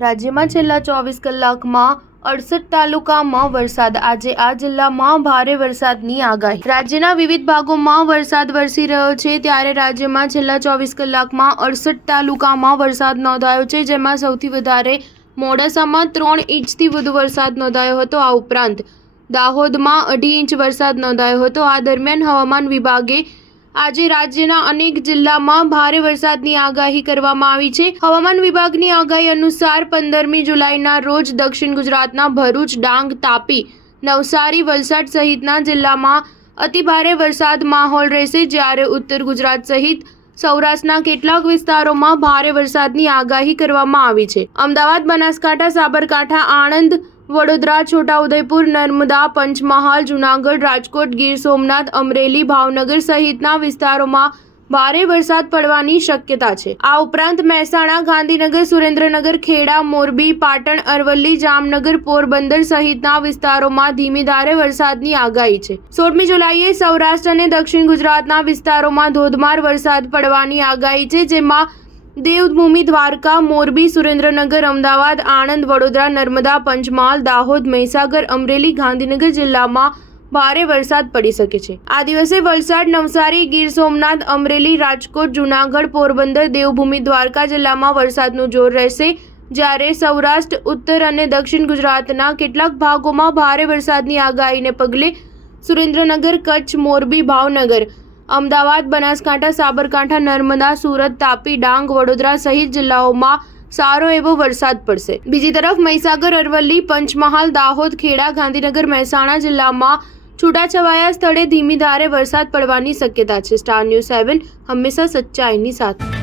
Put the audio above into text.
રાજ્યમાં છેલ્લા 24 કલાકમાં 68 તાલુકામાં વરસાદ. આજે આ જિલ્લામાં ભારે વરસાદની આગાહી. રાજ્યના વિવિધ ભાગોમાં વરસાદ વરસી રહ્યો છે, ત્યારે રાજ્યમાં છેલ્લા 24 કલાકમાં 68 તાલુકામાં વરસાદ નોંધાયો છે, જેમાં સૌથી વધારે મોડાસામાં 3 ઇંચથી વધુ વરસાદ નોંધાયો હતો. આ ઉપરાંત દાહોદમાં 2.5 ઇંચ વરસાદ નોંધાયો હતો. આ દરમિયાન હવામાન વિભાગે આજે રાજ્યના અનેક જિલ્લામાં ભારે વરસાદની આગાહી કરવામાં આવી છે. હવામાન વિભાગની આગાહી અનુસાર 15મી જુલાઈના રોજ દક્ષિણ ગુજરાતના ભરૂચ, ડાંગ, તાપી, નવસારી, વલસાડ સહિતના જિલ્લામાં અતિભારે વરસાદ માહોલ રહેશે, જ્યારે ઉત્તર ગુજરાત સહિત સૌરાષ્ટ્રના કેટલાક વિસ્તારોમાં ભારે વરસાદની આગાહી કરવામાં આવી છે. અમદાવાદ, બનાસકાંઠા, સાબરકાંઠા, આણંદ, વડોદરા, છોટાઉદેપુર, નર્મદા, પંચમહાલ, જૂનાગઢ, રાજકોટ, ગીર સોમનાથ, અમરેલી, ભાવનગર સહિતના વિસ્તારોમાં ભારે વરસાદ પડવાની શક્યતા છે. આ ઉપરાંત મહેસાણા, ગાંધીનગર, સુરેન્દ્રનગર, ખેડા, મોરબી, પાટણ, અરવલ્લી, જામનગર, પોરબંદર સહિતના વિસ્તારોમાં ધીમી ધારે વરસાદની આગાહી છે. 16મી જુલાઈએ સૌરાષ્ટ્ર અને દક્ષિણ ગુજરાતના વિસ્તારોમાં ધોધમાર વરસાદ પડવાની આગાહી છે, જેમાં દેવભૂમિ, દ્વારકા, મોરબી, સુરેન્દ્રનગર, અમદાવાદ, આણંદ, વડોદરા, નર્મદા, પંચમહાલ, દાહોદ, મહીસાગર, અમરેલી, ગાંધીનગર જિલ્લામાં ભારે વરસાદ પડી શકે છે. આ દિવસે વલસાડ, નવસારી, ગીર સોમનાથ, અમરેલી, રાજકોટ, જૂનાગઢ, પોરબંદર, દેવભૂમિ, દ્વારકા જિલ્લામાં વરસાદનું જોર રહેશે, જ્યારે સૌરાષ્ટ્ર, ઉત્તર અને દક્ષિણ ગુજરાતના કેટલાક ભાગોમાં ભારે વરસાદની આગાહીને પગલે સુરેન્દ્રનગર, કચ્છ, મોરબી, ભાવનગર, અમદાવાદ, બનાસકાંઠા, સાબરકાંઠા, નર્મદા, સુરત, તાપી, ડાંગ, વડોદરા સહિત જિલ્લાઓમાં સારો એવો વરસાદ પડશે. બીજી તરફ મહીસાગર, અરવલ્લી, પંચમહાલ, દાહોદ, ખેડા, ગાંધીનગર, મહેસાણા જિલ્લામાં છૂટાછવાયા સ્થળે ધીમી ધારે વરસાદ પડવાની શક્યતા છે. સ્ટાર ન્યૂઝ 7 હંમેશા સચ્ચાઈની સાથે.